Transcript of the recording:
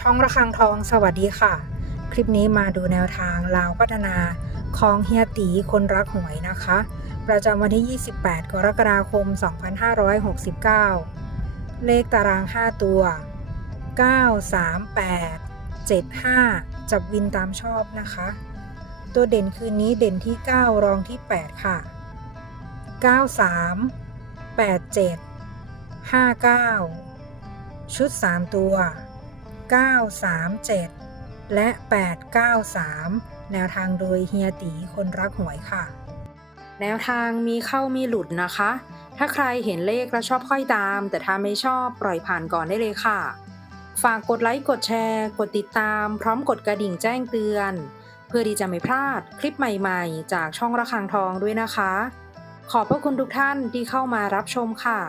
ช่องระฆังทองสวัสดีค่ะ คลิปนี้มาดูแนวทางลาวพัฒนาของเฮียตีคนรักหวยนะคะ ประจำวันที่ 28 กรกฎาคม 2569 เลขตาราง 5 ตัว 9 3 8 7 5 จับวินตามชอบนะคะ ตัวเด่นคืนนี้เด่นที่ 9 รองที่ 8 ค่ะ 93 87 59 ชุด 3 ตัว 937 และ 893 แนวทางโดยเฮียตีคนรักหวยค่ะ แนวทางมีเข้ามีหลุดนะคะ ถ้าใครเห็นเลขแล้วชอบค่อยตาม แต่ถ้าไม่ชอบปล่อยผ่านก่อนได้เลยค่ะ ฝากกดไลค์กดแชร์กดติดตามพร้อมกดกระดิ่งแจ้งเตือน เพื่อที่จะไม่พลาดคลิปใหม่ๆจากช่องระฆังทองด้วยนะคะ ขอบพระคุณทุกท่านที่เข้ามารับชมค่ะ